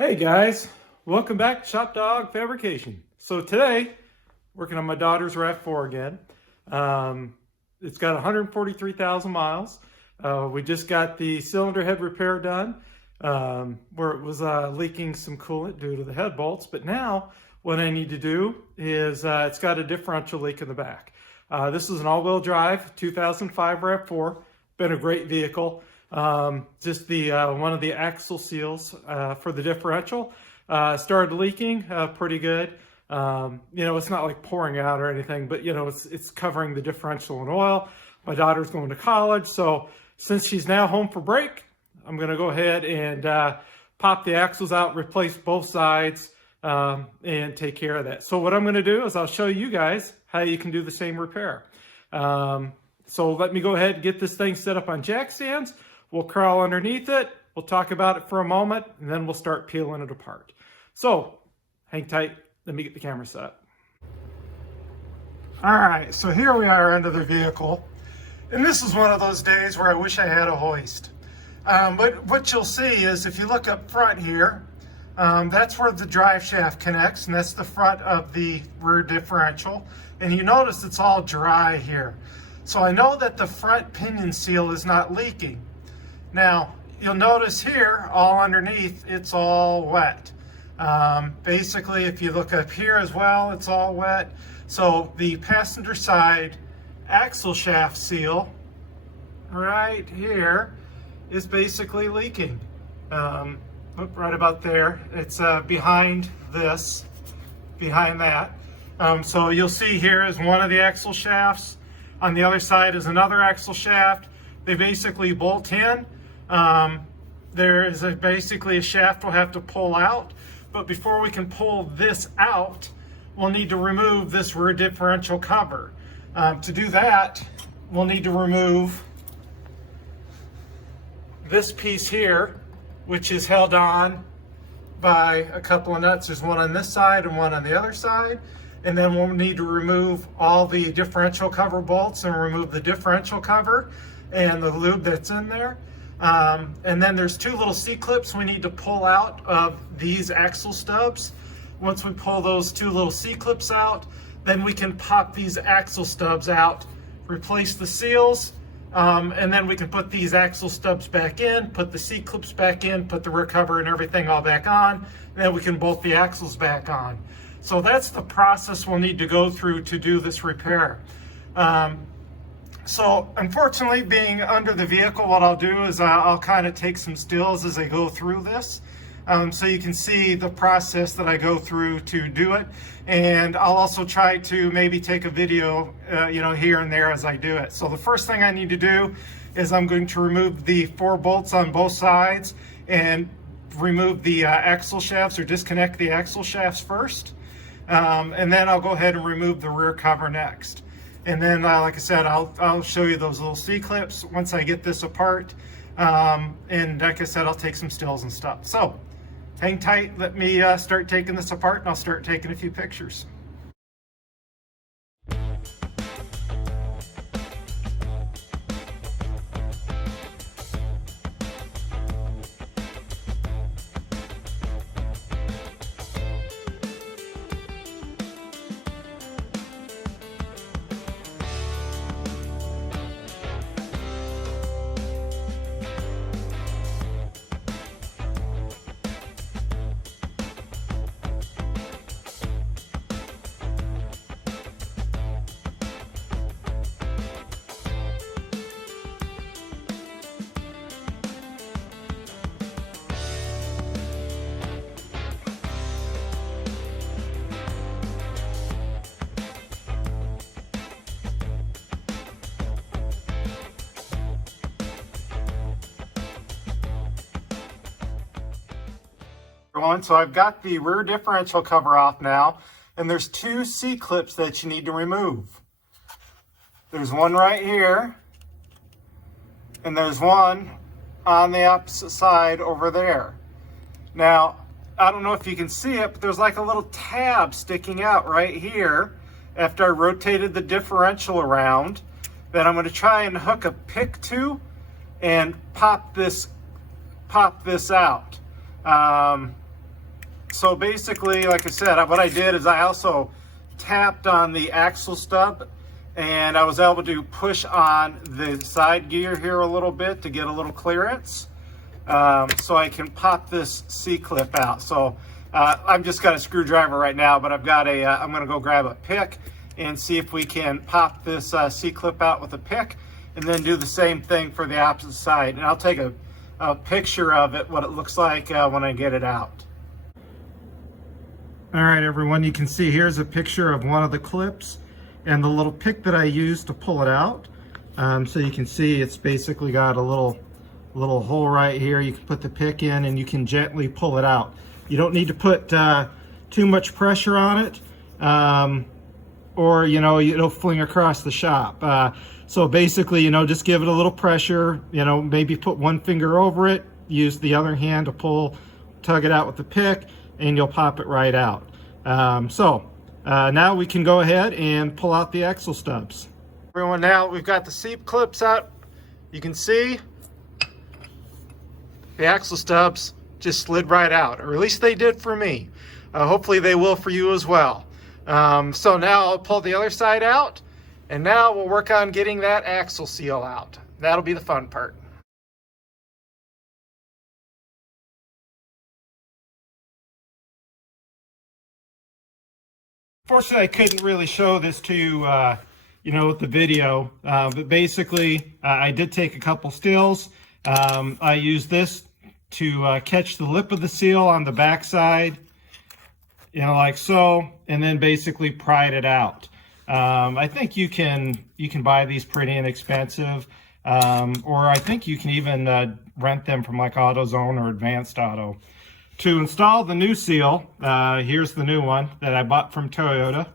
Hey guys, welcome back to Shop Dog Fabrication. So today, working on my daughter's RAV4 again. It's got 143,000 miles. We just got the cylinder head repair done where it was leaking some coolant due to the head bolts. But now what I need to do is it's got a differential leak in the back. This is an all-wheel drive 2005 RAV4. Been a great vehicle. Just the one of the axle seals for the differential started leaking pretty good. It's not like pouring out or anything, but it's covering the differential in oil. My daughter's going to college, so since she's now home for break, I'm going to go ahead and pop the axles out, replace both sides, and take care of that. So what I'm going to do is I'll show you guys how you can do the same repair. So let me go ahead and get this thing set up on jack stands. We'll crawl underneath it, we'll talk about it for a moment, and then we'll start peeling it apart. So, hang tight, let me get the camera set. All right, so here we are under the vehicle. And this is one of those days where I wish I had a hoist. But what you'll see is if you look up front here, that's where the drive shaft connects, and that's the front of the rear differential. And you notice it's all dry here. So I know that the front pinion seal is not leaking. Now, you'll notice here, all underneath, it's all wet. Basically, if you look up here as well, it's all wet. So the passenger side axle shaft seal, right here, is basically leaking. Right about there. It's behind this, behind that. So you'll see here is one of the axle shafts. On the other side is another axle shaft. They basically bolt in. There is basically a shaft we'll have to pull out, but before we can pull this out, we'll need to remove this rear differential cover. To do that, we'll need to remove this piece here, which is held on by a couple of nuts. There's one on this side and one on the other side. And then we'll need to remove all the differential cover bolts and remove the differential cover and the lube that's in there. And then there's two little C-clips we need to pull out of these axle stubs. Once we pull those two little C-clips out, then we can pop these axle stubs out, replace the seals, and then we can put these axle stubs back in, put the C-clips back in, put the rear cover and everything all back on, and then we can bolt the axles back on. So that's the process we'll need to go through to do this repair. So unfortunately, being under the vehicle, what I'll do is I'll kind of take some stills as I go through this. So you can see the process that I go through to do it. And I'll also try to maybe take a video, here and there as I do it. So the first thing I need to do is I'm going to remove the 4 bolts on both sides and remove the axle shafts, or disconnect the axle shafts first. And then I'll go ahead and remove the rear cover next. And then, like I said, I'll show you those little C-clips once I get this apart. And like I said, I'll take some stills and stuff. So hang tight, let me start taking this apart, and I'll start taking a few pictures. So I've got the rear differential cover off now, and there's 2 C-clips that you need to remove. There's one right here, and there's one on the opposite side over there. Now, I don't know if you can see it, but there's like a little tab sticking out right here after I rotated the differential around that I'm going to try and hook a pick to and pop this out. So basically, like I said, what I did is I also tapped on the axle stub, and I was able to push on the side gear here a little bit to get a little clearance, so I can pop this C-clip out. So I've just got a screwdriver right now, but I've got a, I'm gonna go grab a pick and see if we can pop this C-clip out with a pick, and then do the same thing for the opposite side. And I'll take a picture of it, what it looks like when I get it out. All right, everyone, you can see here's a picture of one of the clips and the little pick that I used to pull it out. So you can see it's basically got a little hole right here. You can put the pick in and you can gently pull it out. You don't need to put too much pressure on it, or it'll fling across the shop. So basically, just give it a little pressure, maybe put one finger over it, use the other hand to tug it out with the pick, and you'll pop it right out. Now we can go ahead and pull out the axle stubs. Everyone, now we've got the seat clips out. You can see the axle stubs just slid right out, or at least they did for me. Hopefully they will for you as well. So now I'll pull the other side out, and now we'll work on getting that axle seal out. That'll be the fun part. Fortunately, I couldn't really show this to you, with the video, but basically I did take a couple stills. I used this to catch the lip of the seal on the back side, like so, and then basically pried it out. I think you can buy these pretty inexpensive, or I think you can even rent them from like AutoZone or Advanced Auto. To install the new seal, here's the new one that I bought from Toyota.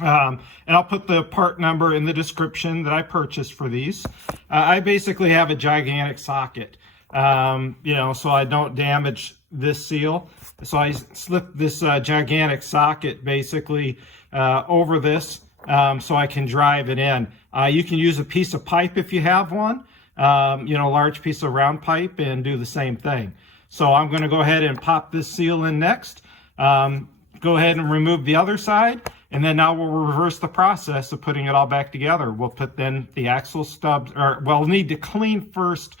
And I'll put the part number in the description that I purchased for these. I basically have a gigantic socket, so I don't damage this seal. So I slip this gigantic socket basically over this so I can drive it in. You can use a piece of pipe if you have one, a large piece of round pipe, and do the same thing. So I'm going to go ahead and pop this seal in next. Go ahead and remove the other side, and then now we'll reverse the process of putting it all back together. We'll put then the axle stubs, we'll need to clean first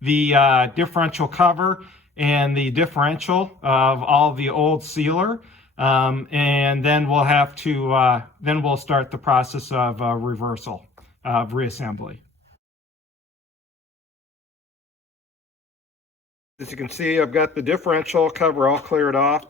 the differential cover and the differential of all the old sealer, and then we'll have to, then we'll start the process of reversal, of reassembly. As you can see, I've got the differential cover all cleared off.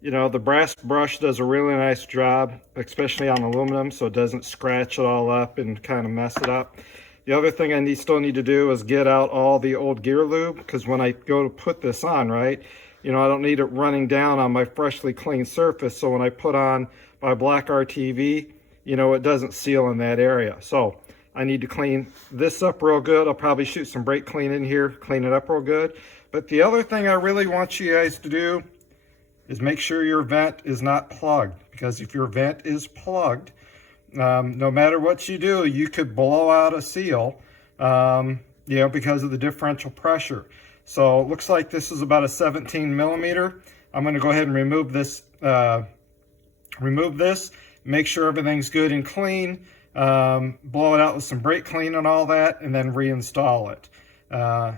The brass brush does a really nice job, especially on aluminum, so it doesn't scratch it all up and kind of mess it up. The other thing I still need to do is get out all the old gear lube, because when I go to put this on, right, I don't need it running down on my freshly cleaned surface. So when I put on my black RTV, it doesn't seal in that area. So I need to clean this up real good. I'll probably shoot some brake clean in here, clean it up real good. But the other thing I really want you guys to do is make sure your vent is not plugged, because if your vent is plugged, no matter what you do, you could blow out a seal, because of the differential pressure. So it looks like this is about a 17 millimeter. I'm going to go ahead and remove this, make sure everything's good and clean, blow it out with some brake clean and all that, and then reinstall it.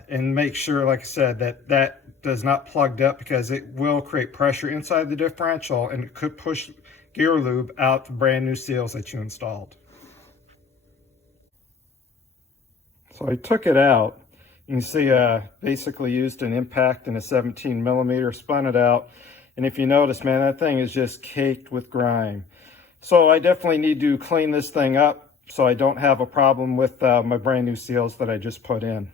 And make sure, like I said, that does not plugged up, because it will create pressure inside the differential and it could push gear lube out the brand new seals that you installed. So I took it out. You can see basically used an impact and a 17 millimeter, spun it out. And if you notice, man, that thing is just caked with grime. So I definitely need to clean this thing up so I don't have a problem with my brand new seals that I just put in.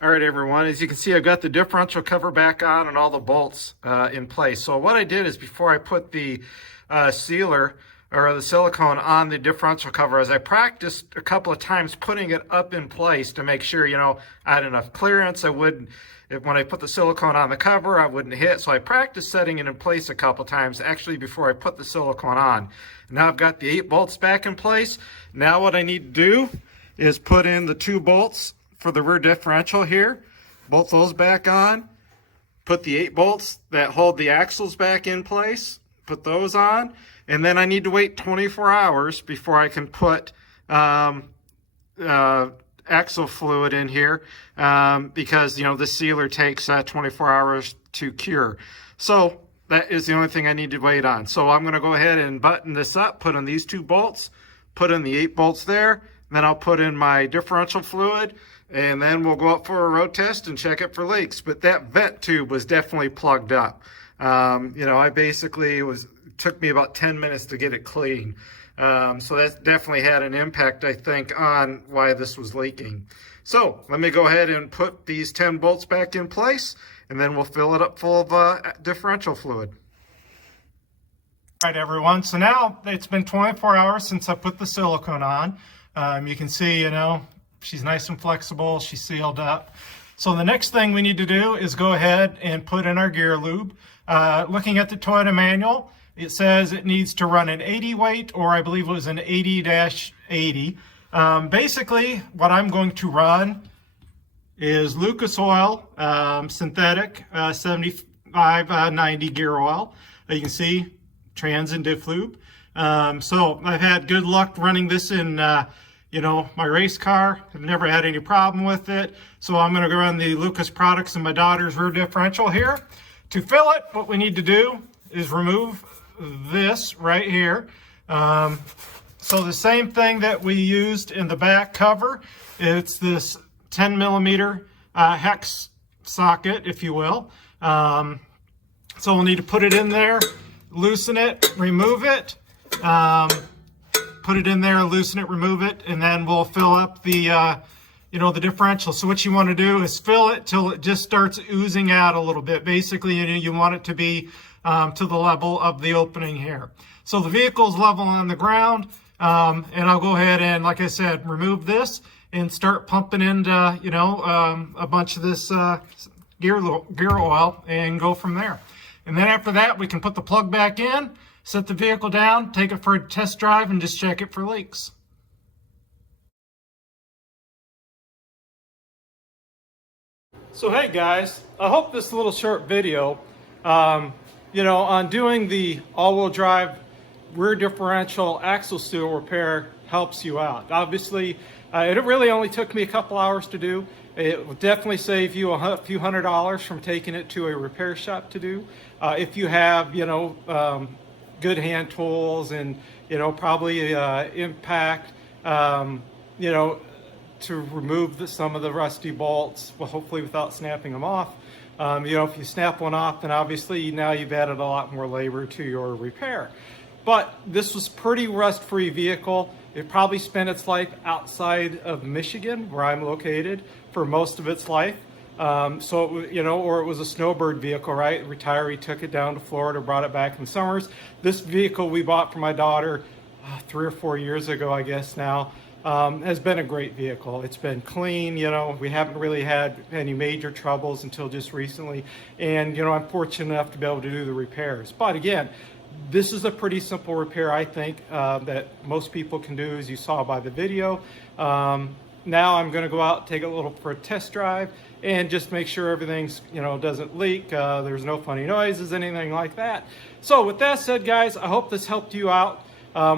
All right, everyone, as you can see, I've got the differential cover back on and all the bolts in place. So what I did is, before I put the sealer or the silicone on the differential cover, as I practiced a couple of times putting it up in place to make sure, I had enough clearance. I wouldn't, when I put the silicone on the cover, I wouldn't hit. So I practiced setting it in place a couple of times actually before I put the silicone on. Now I've got the 8 bolts back in place. Now what I need to do is put in the 2 bolts for the rear differential here. Bolt those back on. Put the 8 bolts that hold the axles back in place. Put those on. And then I need to wait 24 hours before I can put axle fluid in here because, the sealer takes 24 hours to cure. So that is the only thing I need to wait on. So I'm going to go ahead and button this up, put in these 2 bolts, put in the 8 bolts there. Then I'll put in my differential fluid, and then we'll go up for a road test and check it for leaks. But that vent tube was definitely plugged up. I basically took me about 10 minutes to get it clean. So that definitely had an impact, I think, on why this was leaking. So let me go ahead and put these 10 bolts back in place, and then we'll fill it up full of differential fluid. All right, everyone. So now it's been 24 hours since I put the silicone on. You can see, she's nice and flexible. She's sealed up. So the next thing we need to do is go ahead and put in our gear lube. Looking at the Toyota manual, it says it needs to run an 80 weight, or I believe it was an 80-80. Basically, what I'm going to run is Lucas oil, synthetic 75-90 gear oil. You can see trans and diff lube. So I've had good luck running this in my race car. I've never had any problem with it. So I'm going to go run the Lucas products in my daughter's rear differential here. To fill it, what we need to do is remove this right here. So the same thing that we used in the back cover, it's this 10 millimeter hex socket, if you will. So we'll need to put it in there, loosen it, remove it. Put it in there, loosen it, remove it, and then we'll fill up the the differential. So what you want to do is fill it till it just starts oozing out a little bit. Basically, you want it to be to the level of the opening here. So the vehicle's level on the ground, and I'll go ahead and, like I said, remove this and start pumping into a bunch of this gear oil and go from there. And then after that, we can put the plug back in, set the vehicle down, take it for a test drive, and just check it for leaks. So hey guys, I hope this little short video, on doing the all-wheel drive rear differential axle seal repair helps you out. Obviously, it really only took me a couple hours to do. It will definitely save you a few $100s from taking it to a repair shop to do. If you have, good hand tools and, probably impact, to remove some of the rusty bolts, well, hopefully without snapping them off. If you snap one off, then obviously now you've added a lot more labor to your repair. But this was pretty rust-free vehicle. It probably spent its life outside of Michigan, where I'm located, for most of its life. So, or it was a snowbird vehicle, right? The retiree took it down to Florida, brought it back in the summers. This vehicle we bought for my daughter 3 or 4 years ago, I guess now, has been a great vehicle. It's been clean, we haven't really had any major troubles until just recently. And, I'm fortunate enough to be able to do the repairs. But again, this is a pretty simple repair, I think, that most people can do, as you saw by the video. Now I'm going to go out, take it for a test drive, and just make sure everything's, doesn't leak. There's no funny noises, anything like that. So with that said, guys, I hope this helped you out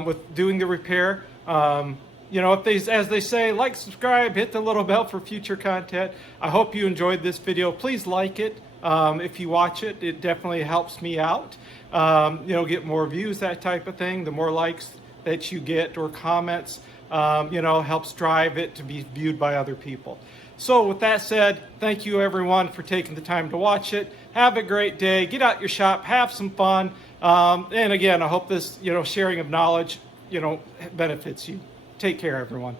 with doing the repair. As they say, like, subscribe, hit the little bell for future content. I hope you enjoyed this video. Please like it. If you watch it, it definitely helps me out. Get more views, that type of thing. The more likes that you get or comments, helps drive it to be viewed by other people. So with that said, thank you everyone for taking the time to watch it. Have a great day. Get out your shop, have some fun. And again, I hope this, sharing of knowledge, benefits you. Take care, everyone.